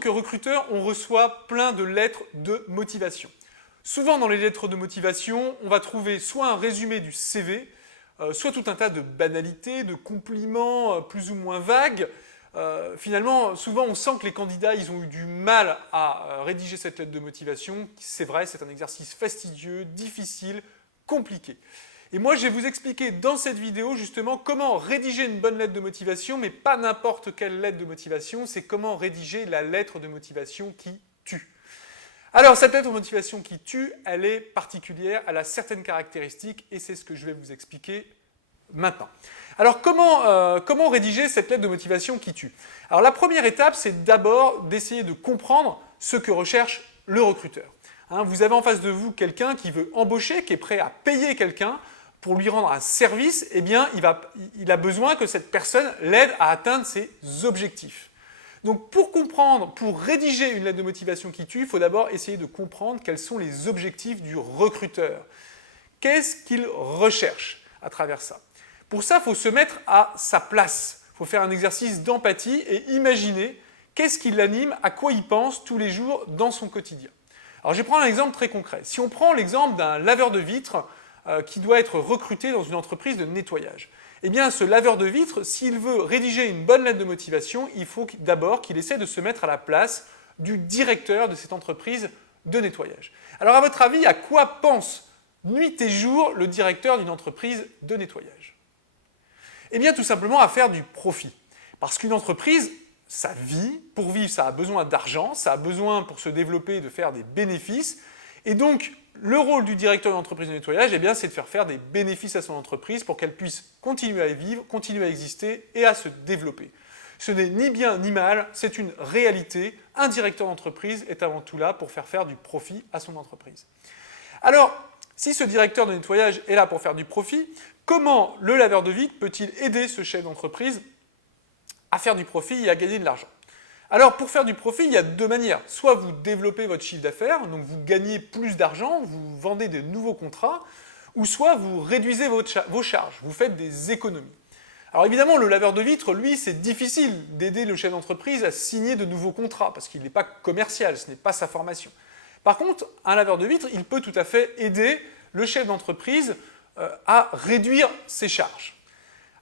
que recruteur, on reçoit plein de lettres de motivation. Souvent dans les lettres de motivation, on va trouver soit un résumé du CV, soit tout un tas de banalités, de compliments plus ou moins vagues. Finalement, souvent on sent que les candidats ils ont eu du mal à rédiger cette lettre de motivation. C'est vrai, c'est un exercice fastidieux, difficile, compliqué. Et moi, je vais vous expliquer dans cette vidéo justement comment rédiger une bonne lettre de motivation, mais pas n'importe quelle lettre de motivation, c'est comment rédiger la lettre de motivation qui tue. Alors, cette lettre de motivation qui tue, elle est particulière, elle a certaines caractéristiques, et c'est ce que je vais vous expliquer maintenant. Alors, comment rédiger cette lettre de motivation qui tue? Alors, la première étape, c'est d'abord d'essayer de comprendre ce que recherche le recruteur. Vous avez en face de vous quelqu'un qui veut embaucher, qui est prêt à payer quelqu'un pour lui rendre un service, eh bien, il a besoin que cette personne l'aide à atteindre ses objectifs. Donc, pour comprendre, pour rédiger une lettre de motivation qui tue, il faut d'abord essayer de comprendre quels sont les objectifs du recruteur. Qu'est-ce qu'il recherche à travers ça? Pour ça, il faut se mettre à sa place. Il faut faire un exercice d'empathie et imaginer qu'est-ce qui l'anime, à quoi il pense tous les jours dans son quotidien. Alors, je vais prendre un exemple très concret. Si on prend l'exemple d'un laveur de vitres qui doit être recruté dans une entreprise de nettoyage. Eh bien, ce laveur de vitres, s'il veut rédiger une bonne lettre de motivation, il faut d'abord qu'il essaie de se mettre à la place du directeur de cette entreprise de nettoyage. Alors, à votre avis, à quoi pense nuit et jour le directeur d'une entreprise de nettoyage? Eh bien, tout simplement à faire du profit. Parce qu'une entreprise, ça vit. Pour vivre, ça a besoin d'argent, ça a besoin pour se développer de faire des bénéfices. Et donc, le rôle du directeur d'une entreprise de nettoyage, eh bien, c'est de faire des bénéfices à son entreprise pour qu'elle puisse continuer à vivre, continuer à exister et à se développer. Ce n'est ni bien ni mal, c'est une réalité. Un directeur d'entreprise est avant tout là pour faire du profit à son entreprise. Alors, si ce directeur de nettoyage est là pour faire du profit, comment le laveur de vitres peut-il aider ce chef d'entreprise à faire du profit et à gagner de l'argent? Alors, pour faire du profit, il y a deux manières. Soit vous développez votre chiffre d'affaires, donc vous gagnez plus d'argent, vous vendez de nouveaux contrats, ou soit vous réduisez vos charges, vous faites des économies. Alors évidemment, le laveur de vitres, lui, c'est difficile d'aider le chef d'entreprise à signer de nouveaux contrats, parce qu'il n'est pas commercial, ce n'est pas sa formation. Par contre, un laveur de vitres, il peut tout à fait aider le chef d'entreprise à réduire ses charges.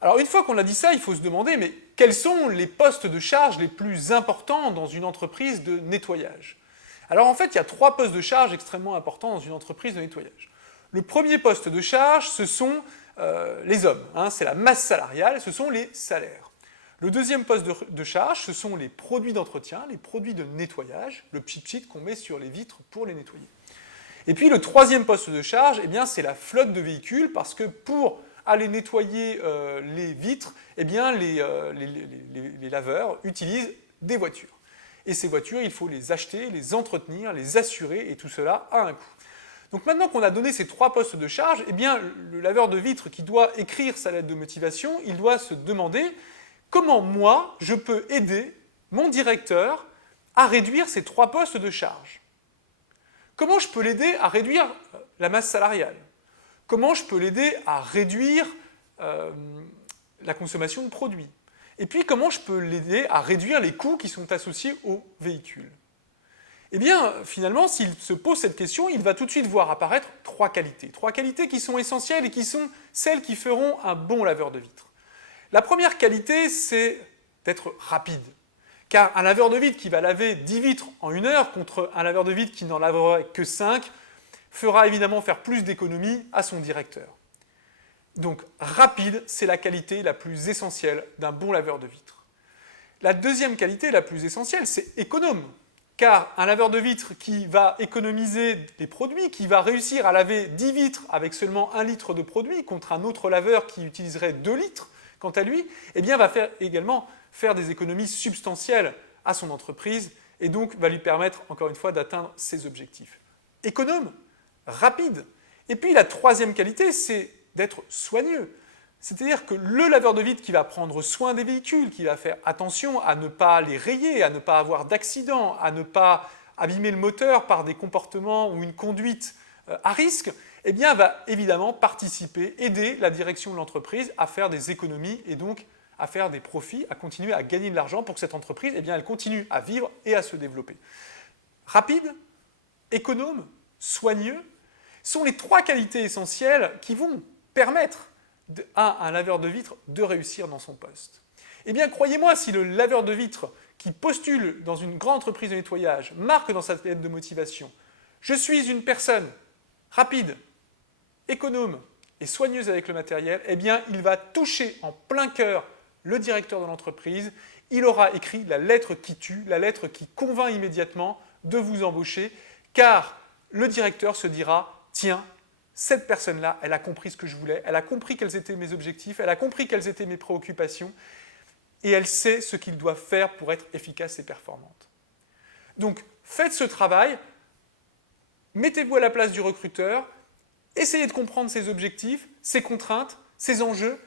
Alors une fois qu'on a dit ça, il faut se demander, mais quels sont les postes de charge les plus importants dans une entreprise de nettoyage? Alors en fait, il y a 3 postes de charge extrêmement importants dans une entreprise de nettoyage. Le premier poste de charge, ce sont les hommes, c'est la masse salariale, ce sont les salaires. Le deuxième poste de charge, ce sont les produits d'entretien, les produits de nettoyage, le pchit-pchit qu'on met sur les vitres pour les nettoyer. Et puis le troisième poste de charge, eh bien, c'est la flotte de véhicules, parce que pour aller nettoyer les vitres, eh bien, les laveurs utilisent des voitures. Et ces voitures, il faut les acheter, les entretenir, les assurer, et tout cela a un coût. Donc maintenant qu'on a donné ces 3 postes de charge, eh bien, le laveur de vitres qui doit écrire sa lettre de motivation, il doit se demander comment moi, je peux aider mon directeur à réduire ces 3 postes de charge. Comment je peux l'aider à réduire la masse salariale? Comment je peux l'aider à réduire la consommation de produits? Et puis, comment je peux l'aider à réduire les coûts qui sont associés aux véhicules? Eh bien, finalement, s'il se pose cette question, il va tout de suite voir apparaître 3 qualités. 3 qualités qui sont essentielles et qui sont celles qui feront un bon laveur de vitres. La première qualité, c'est d'être rapide. Car un laveur de vitres qui va laver 10 vitres en 1 heure contre un laveur de vitres qui n'en laverait que 5, fera évidemment faire plus d'économies à son directeur. Donc rapide, c'est la qualité la plus essentielle d'un bon laveur de vitres. La deuxième qualité la plus essentielle, c'est économe. Car un laveur de vitres qui va économiser des produits, qui va réussir à laver 10 vitres avec seulement 1 litre de produit contre un autre laveur qui utiliserait 2 litres, quant à lui, eh bien va également faire des économies substantielles à son entreprise et donc va lui permettre, encore une fois, d'atteindre ses objectifs. Économe, rapide. Et puis la troisième qualité, c'est d'être soigneux. C'est-à-dire que le laveur de vitres qui va prendre soin des véhicules, qui va faire attention à ne pas les rayer, à ne pas avoir d'accident, à ne pas abîmer le moteur par des comportements ou une conduite à risque, eh bien va évidemment participer, aider la direction de l'entreprise à faire des économies et donc à faire des profits, à continuer à gagner de l'argent pour que cette entreprise, eh bien, elle continue à vivre et à se développer. Rapide, économe, soigneux, sont les 3 qualités essentielles qui vont permettre à un laveur de vitres de réussir dans son poste. Eh bien, croyez-moi, si le laveur de vitres qui postule dans une grande entreprise de nettoyage marque dans sa lettre de motivation « Je suis une personne rapide, économe et soigneuse avec le matériel », eh bien, il va toucher en plein cœur le directeur de l'entreprise. Il aura écrit la lettre qui tue, la lettre qui convainc immédiatement de vous embaucher, car le directeur se dira « Tiens, cette personne-là, elle a compris ce que je voulais, elle a compris quels étaient mes objectifs, elle a compris quelles étaient mes préoccupations, et elle sait ce qu'il doit faire pour être efficace et performante. » Donc, faites ce travail, mettez-vous à la place du recruteur, essayez de comprendre ses objectifs, ses contraintes, ses enjeux,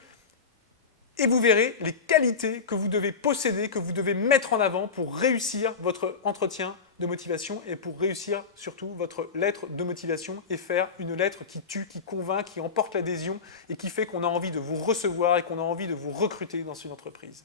et vous verrez les qualités que vous devez posséder, que vous devez mettre en avant pour réussir votre entretien de motivation et pour réussir surtout votre lettre de motivation et faire une lettre qui tue, qui convainc, qui emporte l'adhésion et qui fait qu'on a envie de vous recevoir et qu'on a envie de vous recruter dans une entreprise.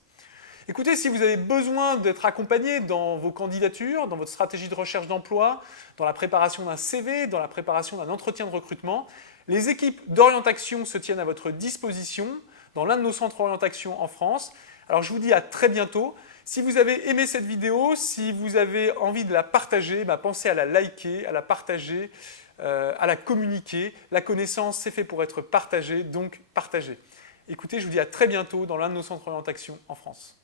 Écoutez, si vous avez besoin d'être accompagné dans vos candidatures, dans votre stratégie de recherche d'emploi, dans la préparation d'un CV, dans la préparation d'un entretien de recrutement, les équipes d'orientation se tiennent à votre disposition dans l'un de nos centres d'orientation en France. Alors je vous dis à très bientôt. Si vous avez aimé cette vidéo, si vous avez envie de la partager, pensez à la liker, à la partager, à la communiquer. La connaissance, c'est fait pour être partagée, donc partagez. Écoutez, je vous dis à très bientôt dans l'un de nos centres d'orientation en France.